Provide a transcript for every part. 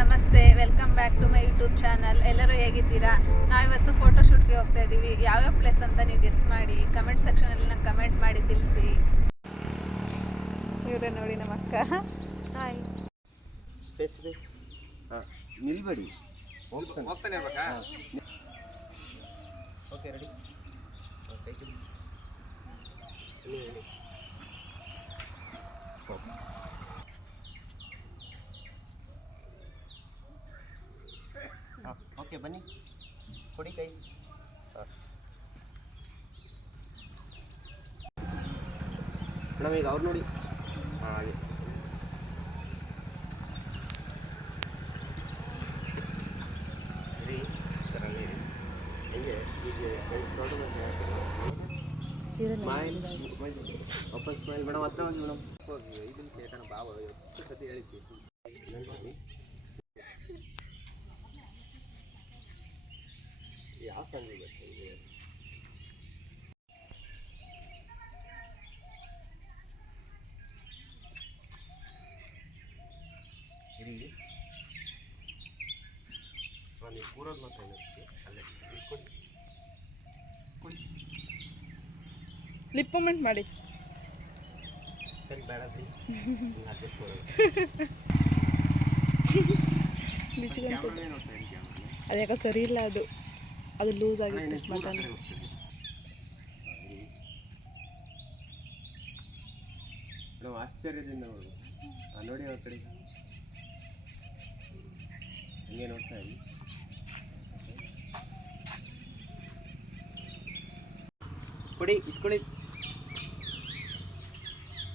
ನಮಸ್ತೆ, welcome back to my YouTube channel. ಎಲ್ಲರೂ ಹೇಗಿದ್ದೀರಾ? ನಾವಿವತ್ತು ಫೋಟೋಶೂಟ್ಗೆ ಹೋಗ್ತಾ ಇದ್ದೀವಿ. ಯಾವ್ಯಾವ ಪ್ಲೇಸ್ ಅಂತ ನೀವು ಗೆಸ್ ಮಾಡಿ ಕಮೆಂಟ್ ಸೆಕ್ಷನಲ್ಲಿ ನಂಗೆ ಕಮೆಂಟ್ ಮಾಡಿ ತಿಳಿಸಿ. ಇವರೇ ನೋಡಿ ನಮ್ಮ ಅಕ್ಕ. ಹಾಯ್. ನಿಲ್ಬೇಡಿ, ಹೋಗ್ತಾನೆ ಇರ್ಬೇಕಾ? Okay, ready? ಓಕೆ, ಬನ್ನಿ, ಕೊಡಿ ಕೈ. ಮೇಡಮ್ ಈಗ ಅವ್ರು ನೋಡಿ. ಹಾಗೆ ಸ್ಮೈಲ್, ಓಪನ್ ಸ್ಮೈಲ್. ಮೇಡಮ್ ಹತ್ರ ಹೋಗಿ ಮೇಡಮ್, ಹೋಗಿ ಇದನ್ನು ಕೇಳೋಣ. ಬಾವ ಎಷ್ಟು ಸತಿ ಹೇಳಿದ್ವಿ. ಯಾವ ಸಂಜೆ ಇಲ್ಲಿ ನೀವು ಕೂರೋದು ಮಾತ್ರ ಅಲ್ಲೇ ಕೊಡಿ. ಲಿಪ್ ಮೂಮೆಂಟ್ ಮಾಡಿ. ಸರಿ, ಬೇಡ ಅಡ್ಜಸ್ಟ್ ಮಾಡೋದು. ಅದ್ಯಾಕೆ ಸರಿ ಇಲ್ಲ, ಅದು ಲೂಸ್ ಆಗಿತ್ತು ಮಟನ್. ನಾವು ಆಶ್ಚರ್ಯದಿಂದ ನೋಡು. ನೋಡಿ ಅವ್ರ ಕಡೆ ಹಂಗೆ ನೋಡ್ತಾ ಇದ್ದೀವಿ. ಕೊಡಿ, ಇಸ್ಕೊಳ್ಳಿ.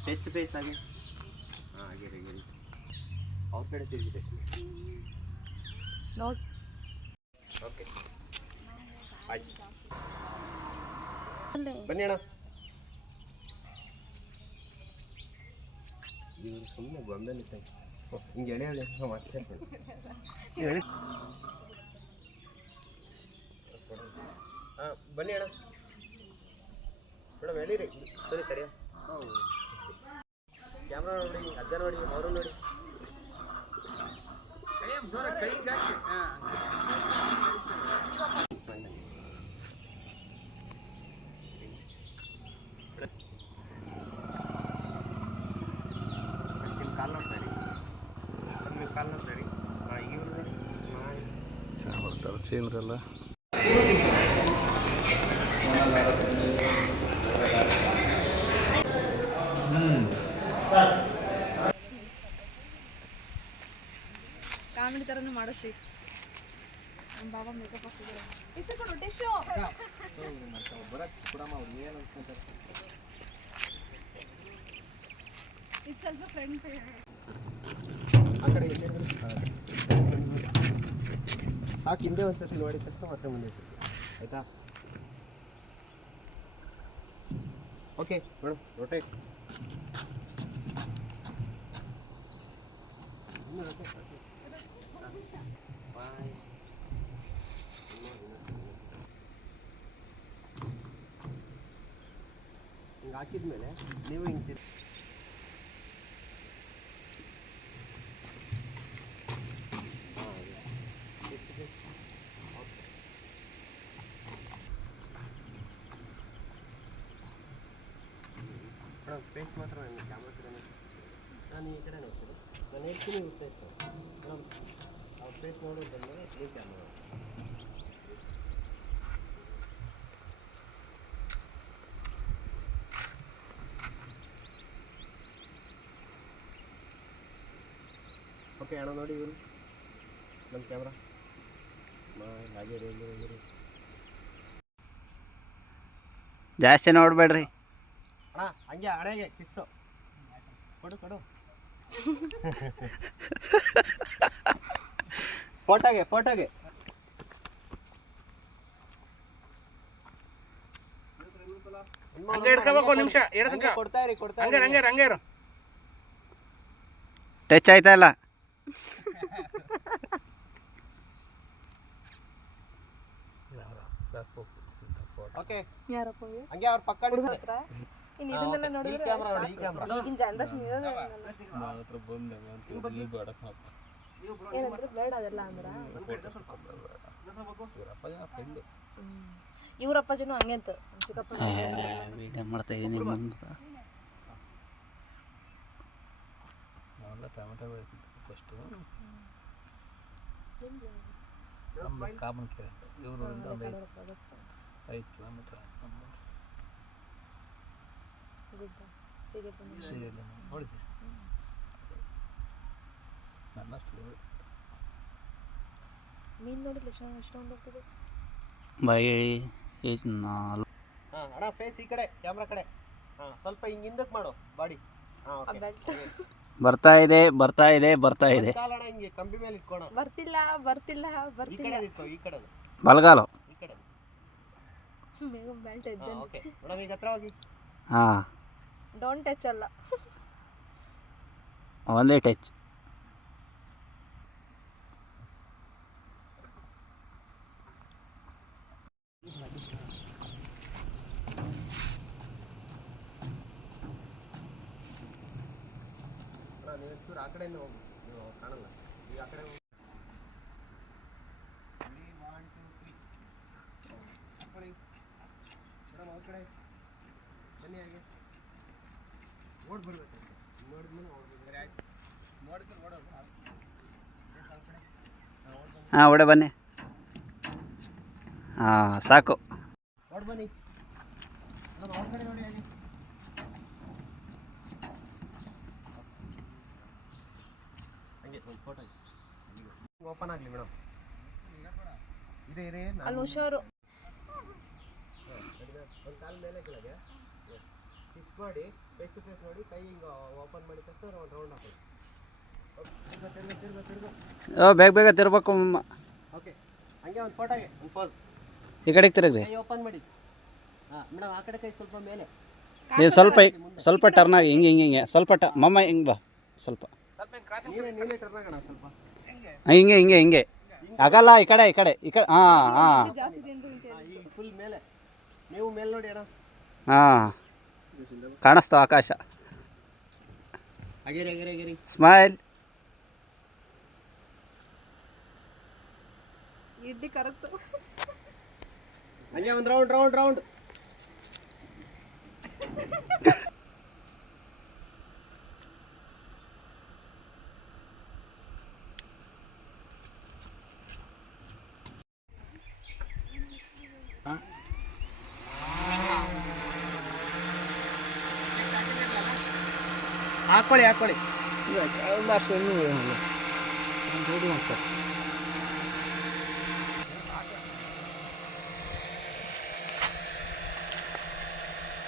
ಟೆಸ್ಟ್ ಬೇಸ್ ಹಾಗೆ. ಹಾಂ, ಹಾಗೆ ಅವ್ರ ಕಡೆ ತಿರುಗಿ ಟೆಸ್ಟ್. ನೋಸ್. ಓಕೆ, ಆಯ್ತು, ಬನ್ನಿ ಅಣ್ಣ. ಇವರು ಸುಮ್ಮನೆ ಗೊಂಬೆಲಿ ಹಿಂಗೆ ಎಳೆಯೋದು ಮಾಡ್ತಾರೆ. ಹಾಂ, ಬನ್ನಿ ಅಣ್ಣ. ಮೇಡಮ್ ಎಳೀರಿ. ಸರಿ, ಕರಿಯ. ಕ್ಯಾಮ್ರಾ ನೋಡಿ, ಅಜ್ಜ ನೋಡಿ, ಅವರು ನೋಡಿ. ಕಾಲು ನೋಡ್ತಾ ಇರಿ, ನೀವು ಕಾಲು ನೋಡ್ತಾ ಇರಿ. ಇವ್ರು ಬರ್ತಾರೆ ಸೇಮ್ರಲ್ಲ. ಕಾಮಿಡಿ ಥರನೂ ಮಾಡೋಷ್ಟಿ. ನಮ್ಮ ಬಾಬಾ ಮೇಕಪ್ ಹಾಕ್ತಿದ್ದಾರೆ. ಇಷ್ಟು ಕೊಡು ಟಿಶ್ಯೂ. ಬರಕ್ಕೆ ಕೊಡಮ್ಮ, ಅವ್ರು ಏನು ಅನ್ಸ್ಕೊಂತಾರೆ. ಇದು ಸ್ವಲ್ಪ ಫ್ರೆಂಡ್ ಆ ಕಡೆ ಸಾಕು. ಹಿಂದೆ ಒಂದು ಸತಿ ನೋಡಿದ ತಕ್ಷಣ ಮತ್ತೆ ಮುಂದೆ ಆಯಿತಾ? Okay madam, rotate. ಹಿಂಗೆ ಹಾಕಿದ್ಮೇಲೆ ನೀವು ಹಿಂಗೆ ಫೇಸ್ ಮಾತ್ರ ನಾನು ಕ್ಯಾಮ್ರಾ ಕಡೆ ನಾನು ಈ ಕಡೆ ನೋಡ್ತೀನಿ. ನಾನು ಹೇಳ್ತೀನಿ ಇರ್ತಾ ಇತ್ತು ಮೇಡಮ್. ಅವ್ರ ಫೇಸ್ ನೋಡೋದು ಬಂದಮೇಲೆ ನೀವು ಕ್ಯಾಮ್ರಾ. ಓಕೆ ಅಣ್ಣ ನೋಡಿ, ಇವರು ನಮ್ಮ ಕ್ಯಾಮ್ರಾ. ಹಾಗೆ ಜಾಸ್ತಿ ನೋಡ್ಬೇಡ್ರಿ ಅಣ್ಣ. ಹಂಗೆ ಹಣೆಗೆ ಕಿಸ್ಸು ಕೊಡು. ಫೋಟೋಗೆ ಹಂಗೆ ಹಿಡ್ಕೋಬೇಕು. ಒಂದು ನಿಮಿಷ ಕೊಡ್ತಾ ಇರಿ. ಹಂಗೆ ಟಚ್ ಆಯ್ತಾ ಇಲ್ಲ? ಓಕೆ, ಯಾರಪ್ಪ ಹಂಗೆ ಅವ್ರ ಪಕ್ಕ ಇನ್ನು ಇದನ್ನೆಲ್ಲ ನೋಡಿದ್ರೆ ಈಗಿನ ಜನರೇಷನ್ ನೀವು ಬ್ರೋ ಏನಂದ್ರೆ ಬೇಡ ಅದೆಲ್ಲ ಅಂದ್ರ ಇವ್ರಪ್ಪಜನು ಹಂಗೆ ಅಂತ ಚಿಕ್ಕಪ್ಪ ವಿಡಿಯೋ ಮಾಡ್ತಾ ಇದ್ದೀನಿ ಮುಂದೆ ಟೊಮೆಟೊ ಫಸ್ಟು ಕಾಮನ್ ಕೆರೆ ಅಂತ ಇವರಿಂದ ಒಂದು 5 ಕಿಲೋಮೀಟ್ರ್ ಗುಡ್ಡ ಸಿಗಲ್ಲ ನೋಡಿದ್ದೆ ನನ್ನಷ್ಟು ಮೀನು ನೋಡಿಲ್ಲ ಎಷ್ಟೊಂದು ಹೋಗ್ತದೆ ಬಾಯಿ ಹಾಂ ಅಣ್ಣ ಫೇಸ್ ಈ ಕಡೆ ಕ್ಯಾಮ್ರಾ ಕಡೆ ಹಾಂ ಸ್ವಲ್ಪ ಹಿಂಗೆ ಹಿಂದಕ್ಕೆ ಮಾಡು ಬಾಡಿ ಹಾಂ ಓಕೆ ಬೆಲ್ಟ್ ಬರ್ತಾ ಇದೆ ಬರ್ತಾ ಇದೆ ಬರ್ತಾ ಇದೆ ಕಾಲಣ ಹಿಂಗೆ ಕಂಬಿ ಮೇಲೆ ಇಟ್ಕೋಣ ಬರ್ತಿಲ್ಲ ಬರ್ತಿಲ್ಲ ಈ ಬರ್ತಿಲ್ಲ ಕಡೆ ಇಟ್ಕೋ ಈ ಕಡೆ ಬಲಗಾಲು ಈ ಕಡೆ ಬೇಗ ಬೆಲ್ಟ್ ಹಾಂ ಇದ್ದೇನೆ ಓಕೆ ಮೇಡಮ್ ಈಗ ಹತ್ರ ಹೋಗಿ ಹಾಂ ಡೋಂಟ್ ಟಚ್ ಅಲ್ಲ ಒಂದೇ ಟಚ್ ನೀವು ಒಂಚೂರು ಆ ಕಡೆಯಿಂದ ಹೋಗಿ ನೀವು ಕಾಣಲ್ಲ ಈಗ ಆ ಕಡೆ ಹೋಗಿ 3 1 2 3 ಹಾಕೊಳ್ಳಿ ಮೇಡಮ್ ಅವ್ರ ಕಡೆ ಬನ್ನಿ ಹಾಗೆ ಓಡ್ ಬರ್ಬೇಕು ನೋಡಿದ್ಮೇಲೆ ಓಡ್ಬೇಕು ಆಯ್ತು ನೋಡಿದ್ರೆ ಓಡೋದು ಆ ಕಡೆ ಹಾಂ ಒಡೆ ಬನ್ನಿ ಹಾಂ ಸಾಕು ಓಡ್ ಬನ್ನಿ ಮೇಡಮ್ ಅವ್ರ ಕಡೆ ನೋಡಿ ಹಾಗೆ ಹಂಗೆ ಒಂದು ಫೋಟೋ ಓಪನ್ ಆಗಲಿ ಮೇಡಮ್ ಇದೆ ಇರೇ ಅಲ್ಲಿ ಹುಷಾರು ಒಂದು ಕಾಲು ಮೇಲೆ ಕೆಳಗೆ ಕಿಸ್ ಮಾಡಿ ಫೇಸ್ ಟು ಫೇಸ್ ನೋಡಿ ಕೈ ಹಿಂಗೆ ಓಪನ್ ಮಾಡಿ ತಕ್ಷಣ ಒಂದು ರೌಂಡ್ ಹಾಕೊಳ್ಳಿ ಬೇಗ ಬೇಗ ತಿರ್ಬೇಕು ಮಮ್ಮ ಓಕೆ ಹಂಗೆ ಒಂದು ಫೋಟೋಗೆ ಒಂದು ಪೋಸ್ ಈ ಕಡೆಗೆ ತಿರುಗ್ರಿ ಕೈ ಓಪನ್ ಮಾಡಿ ಹಾಂ ಮೇಡಮ್ ಆ ಕಡೆ ಕೈ ಸ್ವಲ್ಪ ಮೇಲೆ ಇದು ಸ್ವಲ್ಪ ಟರ್ನ್ ಆಗಿ ಹಿಂಗೆ ಹಿಂಗೆ ಹಿಂಗೆ ಸ್ವಲ್ಪ ಮಮ್ಮ ಹಿಂಗೆ ಬಾ ಸ್ವಲ್ಪ ನೀನೇ ಟರ್ನ್ ಆಗೋಣ ಸ್ವಲ್ಪ ಹಿಂಗೆ ಹಿಂಗೆ ಹಿಂಗೆ ಆಗಲ್ಲ ಈ ಕಡೆ ಹಾಂ ಹಾಂ ಜಾಸ್ತಿ ಇದೆ ಅಂತ ಈಗ ಫುಲ್ ಮೇಲೆ ನೀವು ಮೇಲೆ ನೋಡಿ ಅಣ್ಣ ಹಾಂ ಕಾಣಿಸ್ತಾವ ಆಕಾಶ ಹಾಗೇರಿ ಹಾಗೇರಿ ಹಾಗೇರಿ ಸ್ಮೈಲ್ ಇಡ್ಲಿ ಕರೆಕ್ಟ್ ಹಂಗೆ ಒಂದು ರೌಂಡ್ ಹಾಕೊಳ್ಳಿ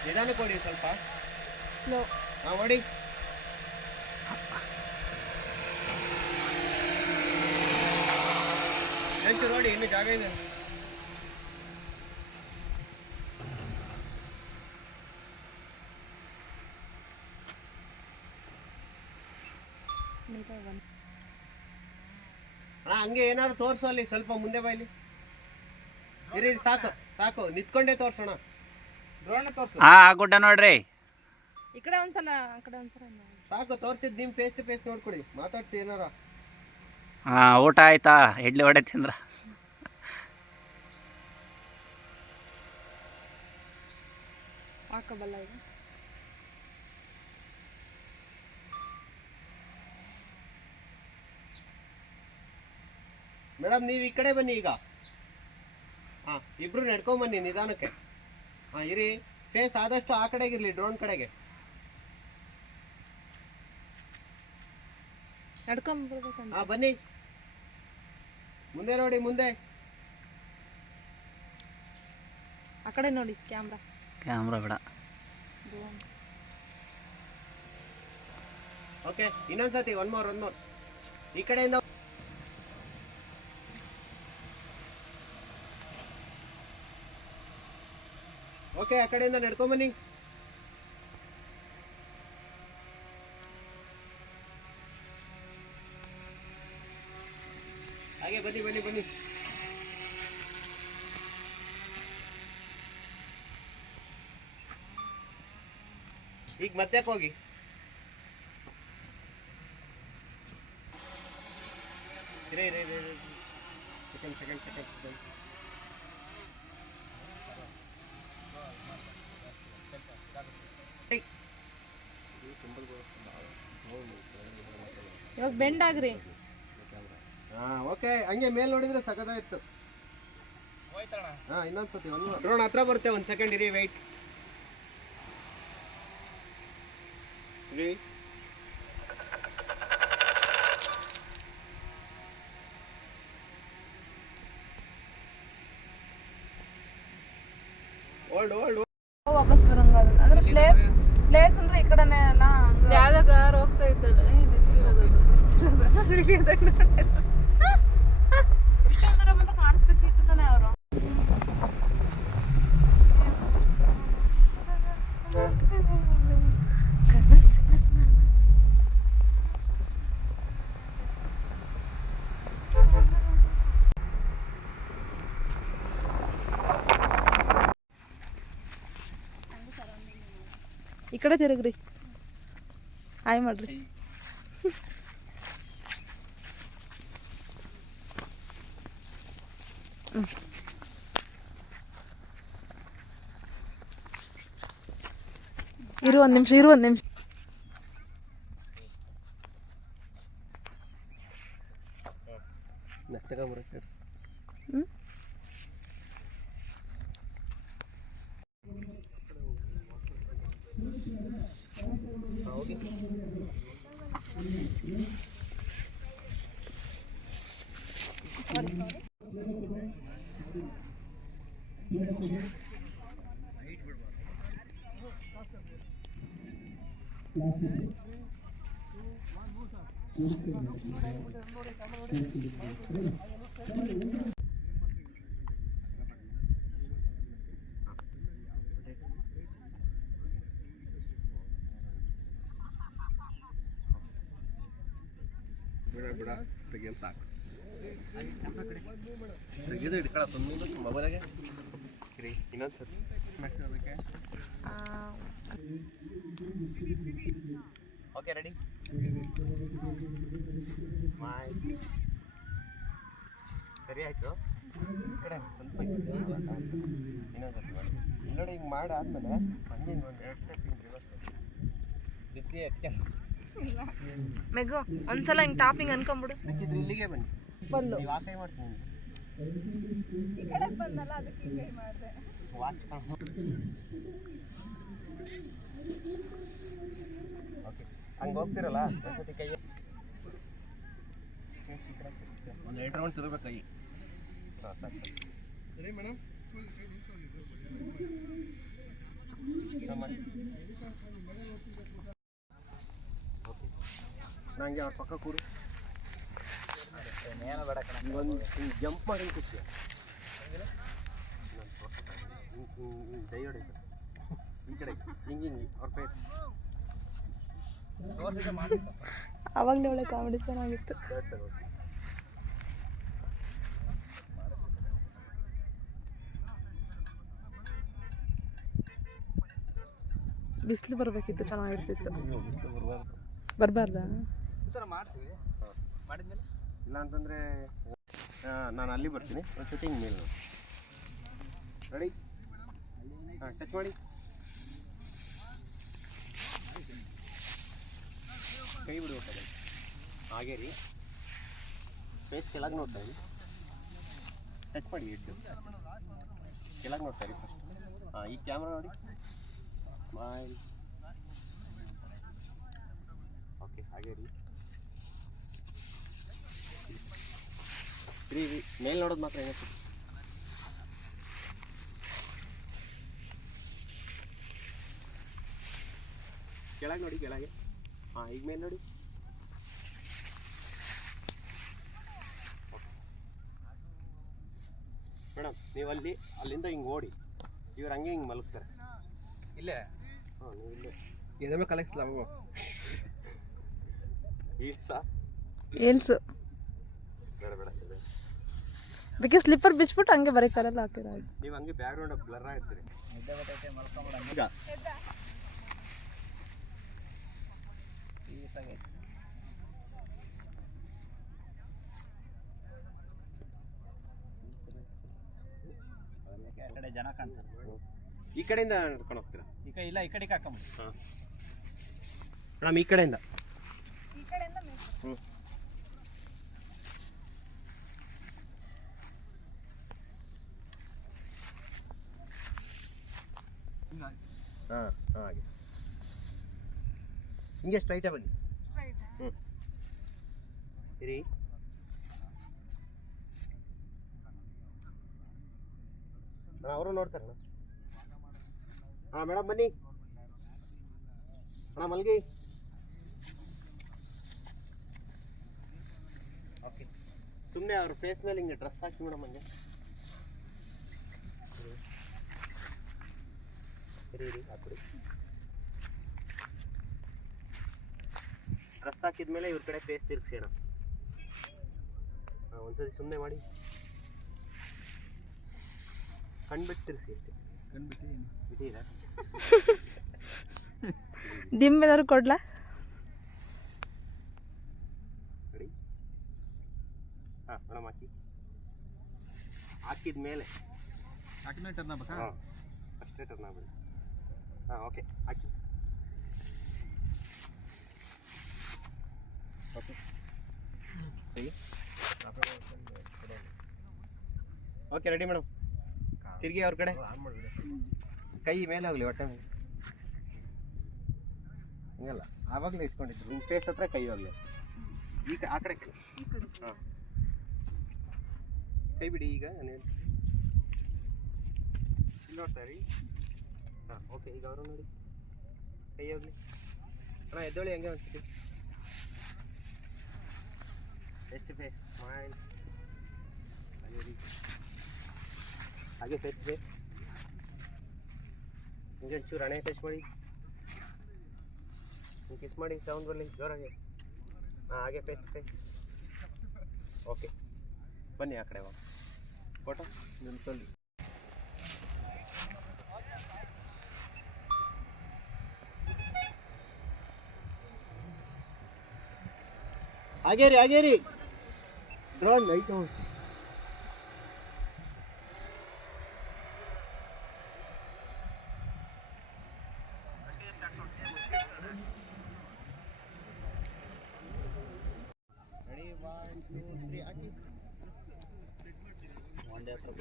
ನಿಧಾನ ಕೊಡಿ ಸ್ವಲ್ಪ ಸ್ಲೋ ಹಾಂ ಮಾಡಿ ಹೆಂಚು ನೋಡಿ ಇನ್ನು ಜಾಗ ಇದೆ ಅಣ್ಣ ಹಂಗೆ ಏನಾದ್ರು ತೋರಿಸು ಅಲ್ಲಿ ಸ್ವಲ್ಪ ಮುಂದೆ ಬಾಯ್ಲಿ ಇರಿ ಸಾಕು ನಿಂತ್ಕೊಂಡೇ ತೋರ್ಸೋಣ ಡ್ರೋನ್ ತೋರ್ಸು ಹಾಂ ಗುಡ್ಡ ನೋಡ್ರಿ ಈ ಕಡೆ ಒಂದ್ಸಲ ಆ ಕಡೆ ಒಂದ್ಸಲ ಸಾಕು ತೋರಿಸಿದ್ ನಿಮ್ಮ ಫೇಸ್ ಟು ಫೇಸ್ ನೋಡ್ಕೊಡಿ ಮಾತಾಡ್ಸಿ ಏನಾರ ಹಾಂ ಊಟ ಆಯ್ತಾ ಇಡ್ಲಿ ವಡೆ ತಿಂದ್ರ ಹಾಕಬಲ್ಲ ಈಗ ಮೇಡಮ್ ನೀವು ಈ ಕಡೆ ಬನ್ನಿ ಈಗ ಹಾಂ ಇಬ್ರು ನಡ್ಕೊಂಬನ್ನಿ ನಿಧಾನಕ್ಕೆ ಹಾಂ ಇರಿ ಫೇಸ್ ಆದಷ್ಟು ಆ ಕಡೆಗಿರಲಿ ಡ್ರೋನ್ ಕಡೆಗೆ ನಡ್ಕೊಂಡ್ಬಿಡ್ಬೇಕಂತ ಹಾಂ ಬನ್ನಿ ಮುಂದೆ ನೋಡಿ ಮುಂದೆ ಆ ಕಡೆ ನೋಡಿ ಕ್ಯಾಮ್ರಾ ಬೇಡ ಓಕೆ ಇನ್ನೊಂದ್ಸತಿ ಒನ್ ಮೋರ್ ಈ ಕಡೆಯಿಂದ ಓಕೆ ಆ ಕಡೆಯಿಂದ ನಡ್ಕೊಂಬನ್ನಿ ಹಾಗೆ ಬನ್ನಿ ಈಗ ಮಧ್ಯಕ್ಕೆ ಹೋಗಿ ಇರೇ ಸೆಕೆಂಡ್ ಇವಾಗ ಬೆಂಡ್ ಆಗ್ರಿ. ಹಾಂ ಓಕೆ, ಹಂಗೆ ಮೇಲೆ ನೋಡಿದ್ರೆ ಸಖತ್ತಾಯ್ತು. ಹಾಂ ಇನ್ನೊಂದ್ಸತಿ ಡ್ರೋನ್ ಹತ್ರ ಬರುತ್ತೆ, ಒಂದು ಸೆಕೆಂಡ್ ಇರಿ, ವೆಯ್ಟ್ ಇರಿ. ಓಲ್ಡ್ ವಾಪಸ್ ಬರಂಗ ಅಂದ್ರೆ ಪ್ಲೇಸ್ ಅಂದ್ರೆ ಈ ಕಡೆನೇ ಅಲ್ಲ. ಯಾವ್ದೋ ಕಾರ್ ಹೋಗ್ತಾ ಇತ್ತಲ್ಲ ಇಷ್ಟೊಂದು ದೂರ ಬಂದು ಕಾಣಿಸ್ಬೇಕಿತ್ತು ತಾನೆ ಅವರು. ಈ ಕಡೆ ತಿರುಗ್ರಿ, ಹಾಯ್ ಮಾಡ್ರಿ. ಇರು ಒಂದು ನಿಮಿಷ. ನೆಟ್ಟಗೆ ಬಿಡ ತೆಗಿಯಲು ಸಾಕು. ತೆಗೆದು ಇಟ್ಕೊಳ ಸುಮ್ಮನೆ ಮೊಬೈಲಾಗೆ ಇರಿ. ಇನ್ನೊಂದ್ಸತಿ ಅದಕ್ಕೆ ಓಕೆ ರೆಡಿ. ಸರಿ ಆಯಿತು. ಈ ಕಡೆ ಸ್ವಲ್ಪ ಇನ್ನೊಂದ್ಸತಿ ಮಾಡಿ. ನೋಡಿ ಹಿಂಗೆ ಮಾಡಾದ್ಮೇಲೆ ಹಂಗೆ ಒಂದು 2 ಸ್ಟೆಪ್ ಹಿಂಗೆ ರಿವರ್ಸ್ ಬಿದ್ದಿ ಅದಕ್ಕೆ ಮೆಗು ಒಂದ್ಸಲ ಹಿಂಗೆ ಟಾಪಿಂಗ್ ಅನ್ಕೊಂಬಿಡು. ಬೇಕಿದ್ರೆ ಇಲ್ಲಿಗೆ ಬನ್ನಿ, ಬಲ್ಲು ನೀವು ಆ ಕೈ ಮಾಡ್ತೀನಿ. ಈ ಕಡೆ ಬಂದಲ್ಲ ಅದಕ್ಕೆ ಈ ಕೈ ಮಾಡಿದೆ. ವಾಚ್ ಓಕೆ ಹಂಗೆ ಹೋಗ್ತಿರಲ್ಲ ಒಂದ್ಸತಿ ಕೈ ಒಂದು 2 ರೌಂಡ್ ತಿರುಗಬೇಕು ಕೈ. ಹಾಂ ಸಾಕು ಸರಿ ಮೇಡಮ್. ಓಕೆ ನಂಗೆ ಅವ್ರ ಪಕ್ಕ ಕೂಡು. ಒಂದು ಜಂಪ್ ಮಾಡಿ ಕೂರ್ತೀಯ ದೈ ಹೊಡೀತು ಈ ಕಡೆ ಹಿಂಗೆ ಅವ್ರ ಫೇಸ್. ಅವಾಗಲೇ ಒಳ್ಳೆ ಕಾಮಿಡಿ ಚೆನ್ನಾಗಿತ್ತು. ಬಿಸಿಲು ಬರಬೇಕಿತ್ತು, ಚೆನ್ನಾಗಿರ್ತಿತ್ತು. ಬರಬಾರ್ದಾ? ಇಲ್ಲ ಅಂತಂದರೆ ನಾನು ಅಲ್ಲಿ ಬರ್ತೀನಿ. ಒಂದು ಸತಿ ಹಿಂಗೆ ಮೇಲೆ ರೆಡಿ. ಹಾಂ ಟಚ್ ಮಾಡಿ. ಕೈ ಬಿಡ್ಬೇಕಾದ್ರೆ ಹಾಗೆ ರೀ. ಫೇಸ್ ಕೆಳಗೆ ನೋಡ್ತಾ ಇರಿ. ಟಚ್ ಮಾಡಿ ಇಟ್ಟು ಕೆಳಗೆ ನೋಡ್ತಾ ಇರಿ ಫಸ್ಟ್. ಹಾಂ ಈ ಕ್ಯಾಮ್ರಾ ನೋಡಿ. ಸ್ಮೈಲ್. ಓಕೆ ಹಾಗೆ ರೀ. ರೀ ಮೇಲೆ ನೋಡೋದು ಮಾತ್ರ ಏನಾಗ್ತದೆ. ಕೆಳಗೆ ನೋಡಿ, ಕೆಳಗೆ. ಹಾಂ ಈಗ ಮೇಲೆ ನೋಡಿ. ಮೇಡಮ್ ನೀವು ಅಲ್ಲಿಂದ ಹಿಂಗೆ ಓಡಿ, ಇವ್ರು ಹಂಗೆ ಹಿಂಗೆ ಮಲಗ್ತಾರೆ ಇಲ್ಲೇ. ಹಾಂ ನೀವು ಇಲ್ಲೇ ಎದಮೇ ಕಲೆಕ್ಟ್ಲ ಈಡ್ಸಾ ಏಲ್ಸು ಬೇಡ ಬೇಡ ಬೇಕೆ ಸ್ಲಿಪ್ಪರ್ ಬಿಚ್ಬಿಟ್ಟು ಹಂಗೆ ಬರೀತಾರಲ್ಲ ಹಾಕಿರ. ನೀವು ಹಂಗೆ ಬ್ಯಾಕ್ ಗ್ರೌಂಡ್ ಬ್ಲರ್ ಆಗ್ತೀರಿ. ಕಡೆ ಜನ ಕಾಣ್ತಾರೆ. ಈ ಕಡೆಯಿಂದ ನಡ್ಕೊಂಡು ಹೋಗ್ತೀರಾ? ಈಗ ಇಲ್ಲ, ಈ ಕಡೆಗೆ ಹಾಕೊಂಬಿಡಿ. ಹಾಂ ಮೇಡಮ್, ಈ ಕಡೆಯಿಂದ. ಈ ಕಡೆಯಿಂದ ಮೇಲೆ. ಹ್ಞೂ ಹಾಂ ಹಾಗೆ ಹಿಂಗೆ ಸ್ಟ್ರೈಟೇ ಬನ್ನಿ. ಸ್ಟ್ರೈಟ್. ಹ್ಞೂ ಇರಿ. ಅವರು ನೋಡ್ತಾರಣ್ಣ. ಹಾಂ ಮೇಡಮ್ ಬನ್ನಿ ಅಣ್ಣ, ಮಲ್ಗಿ. ಓಕೆ, ಸುಮ್ಮನೆ ಅವ್ರ ಫೇಸ್ ಮೇಲೆ ಹಿಂಗೆ ಡ್ರೆಸ್ ಹಾಕಿ ಮೇಡಮ್ ಹಂಗೆ. ಇರಿ ಇರಿ, ಹಾಕ್ಬಿಡಿ. ಡ್ರೆಸ್ ಹಾಕಿದ್ಮೇಲೆ ಇವ್ರ ಕಡೆ ಫೇಸ್ ತಿರ್ಗಿಸಿ ಅಣ್ಣ. ಹಾಂ, ಒಂದ್ಸರಿ ಸುಮ್ಮನೆ ಮಾಡಿ, ಕಣ್ಬಿಟ್ಟು ತಿರ್ಗಿಸಿ ಅಷ್ಟೇ. ಬಿಟ್ಟಿರಾ? ದಿಂಬೆದಾರು ಕೊಡ್ಲಾ? ರೆಡಿ? ಹಾಂ ಮೇಡಮ್, ಹಾಕಿದ್ಮೇಲೆ ಟರ್ನ್ ಆಗ್ಬೇಕಾ? ಹಾಂ, ಅಷ್ಟೇ ಟರ್ನ್ ಆಗಬೇಡಿ. ಹಾಂ ಓಕೆ, ಹಾಕಿ. Okay okay, ready madam. ತಿರುಗಿ ಅವ್ರ ಕಡೆ, ಕೈ ಮೇಲೆ ಹೋಗಲಿ, ಹೊಟ್ಟೆ ಮೇಲೆ ಹಿಂಗಲ್ಲ, ಆವಾಗಲೇ ಇಟ್ಕೊಂಡಿದ್ರು. ನಿಮ್ಮ ಫೇಸ್ ಹತ್ರ ಕೈ ಹೋಗಲಿ ಅಷ್ಟೇ. ಈ ಆ ಕಡೆ ಕೈ. ಹಾಂ, ಕೈ ಬಿಡಿ. ಈಗ ನಾನು ಇಲ್ಲಿ ನೋಡ್ತಾ ಇರಿ. ಹಾಂ ಓಕೆ, ಈಗ ಅವರು ನೋಡಿ, ಕೈ ಹೋಗಲಿ ಅಣ್ಣ. ಎದ್ದೋಳಿ ಹಂಗೆ ಅನ್ಸುತ್ತೆ. ಎಷ್ಟು ಫೇಸ್ ಸ್ಮೈಲ್, ಹಾಗೆ ಫೇಸ್ ಫೇಸ್ ಹಿಂಗೆ ಒಂಚೂರು ಹಣೆ ಟಚ್ ಮಾಡಿ, ಹಿಂಗೆ ಕಿಸ್ ಮಾಡಿ, ಸೌಂಡ್ ಬರಲಿ ಜೋರಾಗಿ. ಹಾಂ, ಹಾಗೆ ಫೇಸ್ ಟು ಫೇಸ್. ಓಕೆ ಬನ್ನಿ ಆ ಕಡೆ ಫೋಟೋ ನಿಲ್ಸಲ್ಲಿ. ಹಾಗೇ ರೀ ಡ್ರೋನ್ ಲೈಟ್.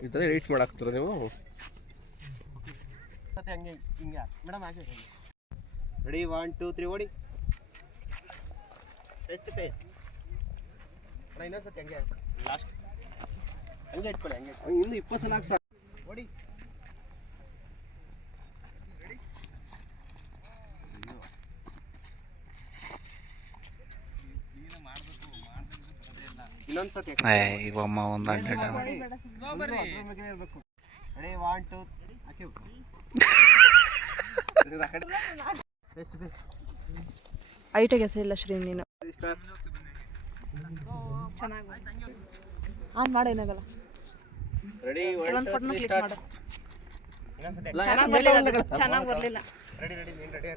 ಈ ಥರ ಎಡಿಟ್ ಮಾಡಾಕ್ತೀರ ನೀವು? ಮತ್ತೆ ಹಂಗೆ ಹಿಂಗೆ ಮೇಡಮ್, ಹಾಗೆ ರೆಡಿ 1 2 3 ಓಡಿ. Face to face. ಇನ್ನೊಂದ್ಸತಿ ಹಂಗೆ ಲಾಸ್ಟ್ ಹಂಗೆ ಇಟ್ಕೊಳ್ಳಿ, ಹಂಗೆ ಇನ್ನು 20 ಸಲ ಹಾಕಿ ಸಾಕು. ಓಡಿ. ಇನ್ನೊಂದ್ಸತಿ ಇವಮ್ಮ ಒಂದು 100 ರೆಡಿ 1 2 ಹಾಕಿ. Face to face. ಐಟೆಗೆ ಇಲ್ಲ ಶ್ರೀ ನೀನು. ಚೆನ್ನಾಗಿ ಆನ್ ಮಾಡು, ಏನಾಗಲ್ಲ. ರೆಡಿ ಕೆಲವೊಂದು ಫೋಟೋನ ಕ್ಲಿಕ್ ಮಾಡು. ಇನ್ನೊಂದ್ಸತಿ ಚೆನ್ನಾಗಿ ಬರಲಿಲ್ಲ. ರೆಡಿ ನೀನು ರೆಡಿ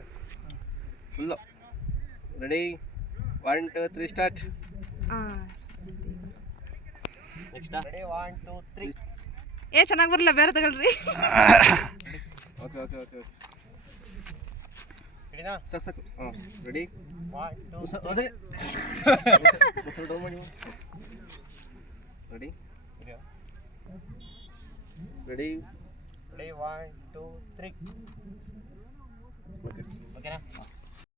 ಫುಲ್ಲು ರೆಡಿ 1 2 3 ಸ್ಟಾರ್ಟ್. ಹಾಂ, ನೆಕ್ಸ್ಟ್ ರೆಡಿ 1 2 3. ಚೆನ್ನಾಗಿ ಬರಲಿಲ್ಲ, ಬೇರೆ ತಗೊಳ್ರಿ. ಓಕೆ ಓಕೆ ಓಕೆ ಓಕೆ, ರೆಡಿನಾ? ಸಾಕು. ಹಾಂ ರೆಡಿ 1 2 ಅದೇ ಡೌನ್ ಮಾಡಿ. Ready ready ready 1 2 3. ಓಕೆನಾ?